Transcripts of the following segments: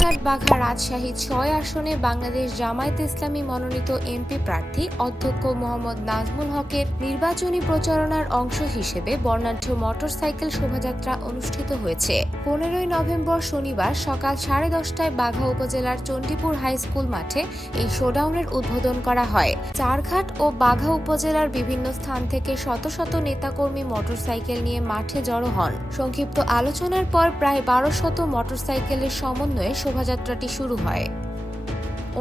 চারঘাট বাঘা রাজশাহী ৬ আসনে বাংলাদেশ জামায়াতে ইসলামী মনোনীত এমপি প্রার্থী অধ্যক্ষ মোহাম্মদ নাজমুল হকের নির্বাচনী প্রচারণার অংশ হিসেবে বর্ণাঢ্য মোটরসাইকেল শোভাযাত্রা অনুষ্ঠিত হয়েছে। ১৫ই নভেম্বর শনিবার সকাল 10:30টায় বাঘা উপজেলার চণ্ডীপুর হাই স্কুল মাঠে এই শোডাউনের উদ্বোধন করা হয়। চারঘাট ও বাঘা উপজেলার বিভিন্ন স্থান থেকে শত শত নেতাকর্মী মোটরসাইকেল নিয়ে মাঠে জড়ো হন। সংক্ষিপ্ত আলোচনার পর প্রায় 1200 মোটরসাইকেলের সমন্বয়ে শোভাযাত্রাটি শুরু হয়।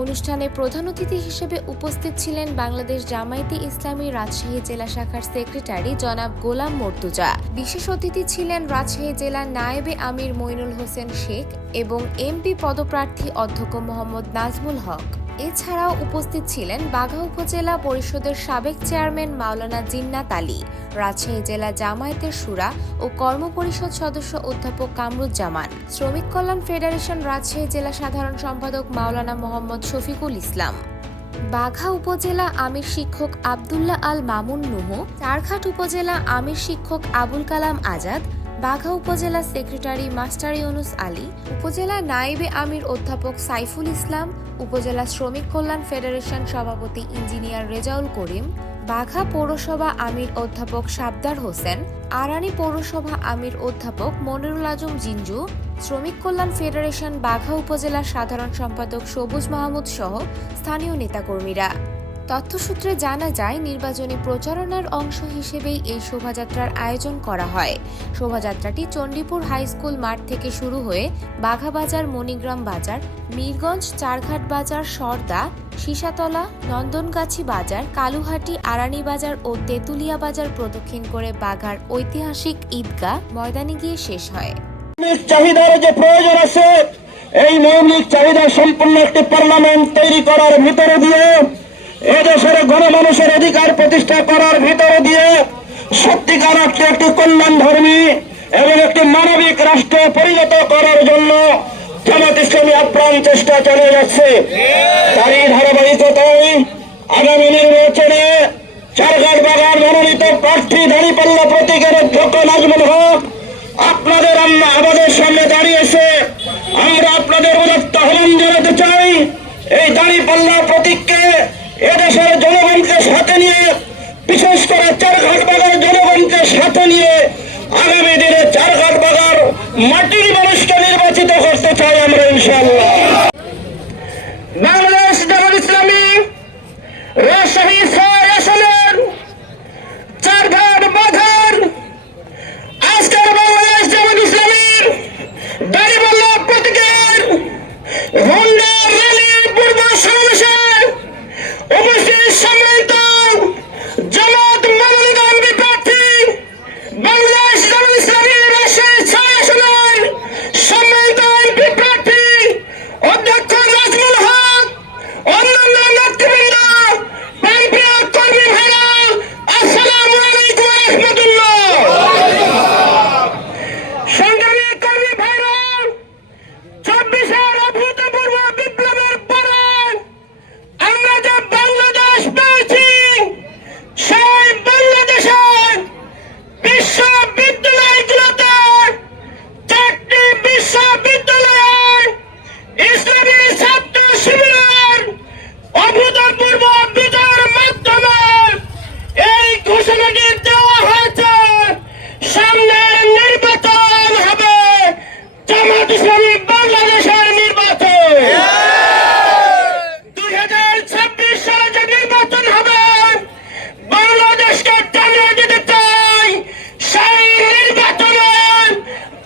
অনুষ্ঠানে প্রধান অতিথি হিসেবে উপস্থিত ছিলেন বাংলাদেশ জামায়াতে ইসলামী রাজশাহী জেলা শাখার সেক্রেটারি জনাব গোলাম মর্তুজা। বিশেষ অতিথি ছিলেন রাজশাহী জেলার নায়েবে আমির মইনুল হোসেন শেখ এবং এমপি পদপ্রার্থী অধ্যক্ষ মোহাম্মদ নাজমুল হক। এছাড়াও উপস্থিত ছিলেন বাঘা উপজেলা পরিষদের সাবেক চেয়ারম্যান মাওলানা জিন্নাত আলী, রাজশাহী জেলা জামায়াতের শুরা ও কর্মপরিষদ সদস্য অধ্যাপক কামরুজ্জামান, শ্রমিক কল্যাণ ফেডারেশন রাজশাহী জেলা সাধারণ সম্পাদক মাওলানা মোহাম্মদ শফিকুল ইসলাম, বাঘা উপজেলা আমির শিক্ষক আবদুল্লাহ আল মামুন নুহু, চারঘাট উপজেলা আমির শিক্ষক আবুল কালাম আজাদ, বাঘা উপজেলা সেক্রেটারি মাস্টার ইউনুস আলী, উপজেলা নায়েবে আমির অধ্যাপক সাইফুল ইসলাম, উপজেলা শ্রমিক কল্যাণ ফেডারেশন সভাপতি ইঞ্জিনিয়ার রেজাউল করিম, বাঘা পৌরসভা আমির অধ্যাপক সাবদার হোসেন, আরানি পৌরসভা আমির অধ্যাপক মনিরুল আজম জিঞ্জু, শ্রমিক কল্যাণ ফেডারেশন বাঘা উপজেলার সাধারণ সম্পাদক সবুজ মাহমুদ সহ স্থানীয় নেতাকর্মীরা। তথ্যসূত্রে জানা যায়, নির্বাচনী প্রচারণার অংশ হিসেবেই এই শোভাযাত্রার আয়োজন করা হয়। শোভাযাত্রাটি চণ্ডীপুর হাই স্কুল মাঠ থেকে শুরু হয়ে বাঘা বাজার, মণিগ্রাম বাজার, মিরগঞ্জ, চারঘাট বাজার, সরদা, সীসাতলা, নন্দনগাছি বাজার, কালুহাটি, আরানি বাজার ও তেঁতুলিয়া বাজার প্রদক্ষিণ করে বাঘার ঐতিহাসিক ঈদগাহ ময়দানে গিয়ে শেষ হয়। চাহিদার যে প্রয়োজন আছে, এই মৌলিক চাহিদা সম্পন্ন একটি পার্লামেন্ট তৈরি করার ভিতরে দিয়ে, এদেশের গণমানুষের অধিকার প্রতিষ্ঠা করার ভিতরে দিয়ে সত্যিকার অর্থে একটি কল্যাণ ধর্মী এবং একটি মানবিক রাষ্ট্র পরিণত করার জন্য জামাত ইসলামী আপ্রাণ চেষ্টা চালিয়ে যাচ্ছে। তারই ধারাবাহিকতায় আগামী নির্বাচনে চারঘাট বাগান মনোনীত প্রার্থী দাঁড়িপাল্লা প্রতীকের অধ্যক্ষ নাজমুল হক আপনাদের আমাদের সামনে দাঁড়িয়েছে। আমরা আপনাদের উদাত্ত আহ্বান জানাতে চাই, এই দাঁড়িপাল্লা প্রতীককে এদেশের জনগণকে সাথে নিয়ে, বিশেষ করে চারঘাট বাগার জনগণকে সাথে নিয়ে আগামী দিনে চারঘাট বাগার মাটির মানুষকে নির্বাচিত করতে চাই আমরা ইনশাআল্লাহ। বাংলাদেশ জামাত ইসলামী রাজশাহী ৬ আসনের চারঘাট বাগার আজকের বাংলাদেশ জামাত ইসলামীর দাঁড়িপাল্লা প্রতীকের রোন্ডা র্যালির পূর্ব সমাবেশে উপস্থিত সম্মানিত জামাত মনোনীত এমপি প্রার্থী বাংলাদেশ জামাত ইসলামী রাজশাহী ৬ আসনের সম্মানিত এমপি প্রার্থী অধ্যক্ষ নাজমুল হক, অন্যান্য নেতৃবৃন্দ, প্রাণপ্রিয় কর্মী ভাইরা, আসসালামু আলাইকুম ওয়া রাহমাতুল্লাহ। সংগ্রামী কর্মী ভাইরা, ২৪-এর অভূতপূর্ব বিপ্লবের পরে আমরা যে বাংলাদেশ পেয়েছি, সেই বাংলাদেশে বিশ্ববিদ্যালয়গুলোতে ৪টি বিশ্ববিদ্যালয়ে ইসলামী ছাত্র শিবিরের অভূতপূর্ব বিজয়ের মাধ্যমে এই ঘোষণাটি দেওয়া হয়েছে, সামনের নির্বাচন হবে জামাত ইসলামী বাংলাদেশের নির্বাচন। ২০২৬ সালে যে নির্বাচন হবে, বাংলাদেশকে জানিয়ে দিতে চাই, সেই নির্বাচনে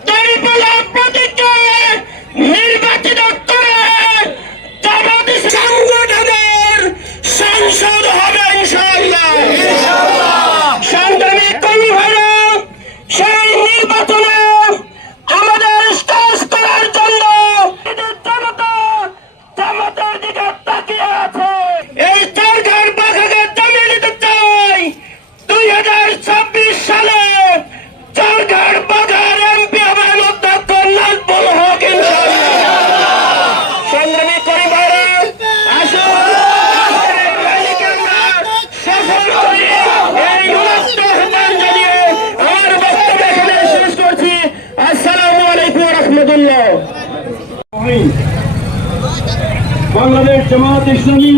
দাঁড়িপাল্লা প্রতীকে নির্বাচিত করে জামাত সংগঠনের সংসদ হবে ইনশাআল্লাহ। সংগ্রামী কর্মী ভাইরা, সেই নির্বাচনে আমাদের স্টেজ করার জন্য জনতা জামাতের দিকে তাকিয়ে আছে। এই চারঘাট বাঘাকে জানিয়ে দিতে চাই, ২০২৬ সালে চারঘাট বাঘার এমপি হবেন অধ্যক্ষ নাজমুল হক ইনশাআল্লাহ। সংগ্রামী কর্মী ভাইরা, আসুন আজকের এই র্যালিকে আমরা সফল করি। এই উদাত্ত আহ্বান জানিয়ে আমার বক্তব্য এখানে শেষ করছি। আসসালামু আলাইকুম ওয়া রাহমাতুল্লাহ। বাংলাদেশ জামায়াত ইসলামী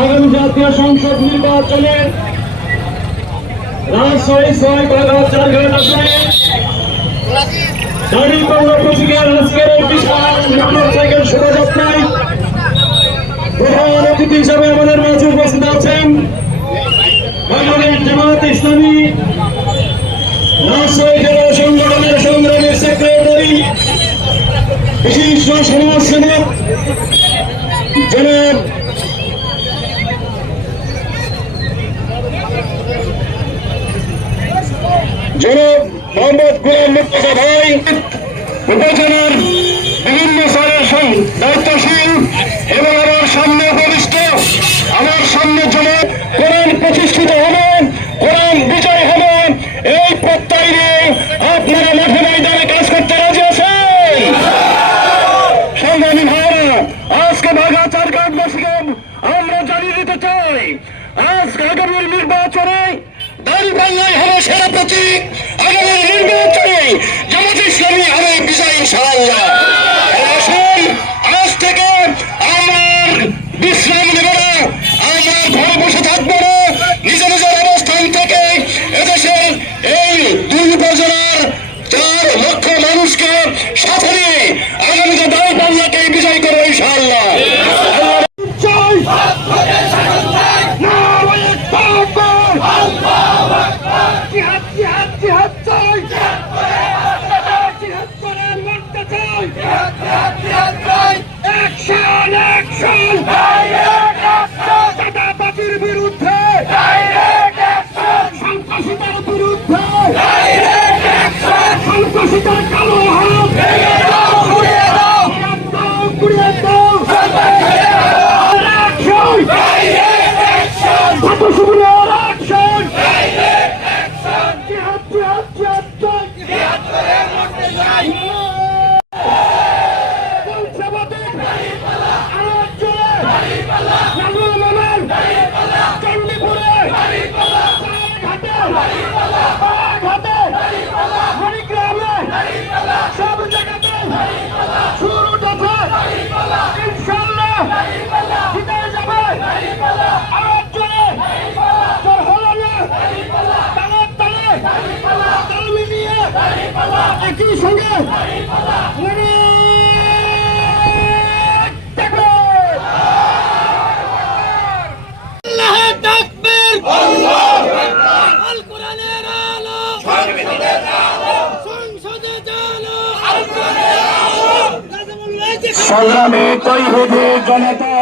আগামী জাতীয় সংসদ নির্বাচনে রাজশাহী 6/4 আসনে দাঁড়িপাল্লা প্রতীকের আজকের এই বিশাল মোটরসাইকেল শোভাযাত্রায় প্রধান অতিথি হিসাবে আমাদের মাঝে উপস্থিত আছেন বাংলাদেশ জামায়াত ইসলামী রাজশাহী জেলা সংগঠনের সংগ্রামী সেক্রেটারি বিশিষ্ট সমাজসেবক জনাব মোহাম্মদ গোলাম মুর্তজা ভাই, উপজেলার বিভিন্ন স্তরের দায়িত্বশীল এবং আমার সামনে উপবিষ্ট আমার সামনে জন্য কোরআন প্রতিষ্ঠিত হবে, কোরআন বিজয় হবে, এই প্রত্যয় নিয়ে আপনারা মাঠে ময়দানে কাজ করতে রাজি আছেন? সংগ্রামী ভাইরা, আজকে বাগাচারঘাটবাসীকে আমরা জানিয়ে দিতে চাই, আজকে আগামীর নির্বাচনে দাঁড়িপাল্লাই হবে সেরা প্রতীক। আগামীর নির্বাচনে জামাত ইসলামী হবে বিজয় ইনশাআল্লাহ। আসুন, আজ থেকে আমার বিশ্রাম নেব না, আমরা ঘরে বসে থাকবো না, নিজ নিজের অবস্থান থেকে এদেশের এই 2 উপজেলার 4 লক্ষ মানুষকে সাথে নিয়ে আগামীতে দাঁড়িপাল্লাকে বিজয় করবো ইনশাআল্লাহ। চাঁদাবাজির বিরুদ্ধে, সন্ত্রাসীদের বিরুদ্ধে, সন্ত্রাসীদের কালো হাত ঘুরিয়ে দাও। সব জায়গাতে শুরু দফা ইনশাআল্লাহ জিতে যাবে। আওয়াজ জোরে তোর হলো না, তালে তালে তালমি নিয়ে একই সঙ্গে সংগ্রামী তৈরি জনতা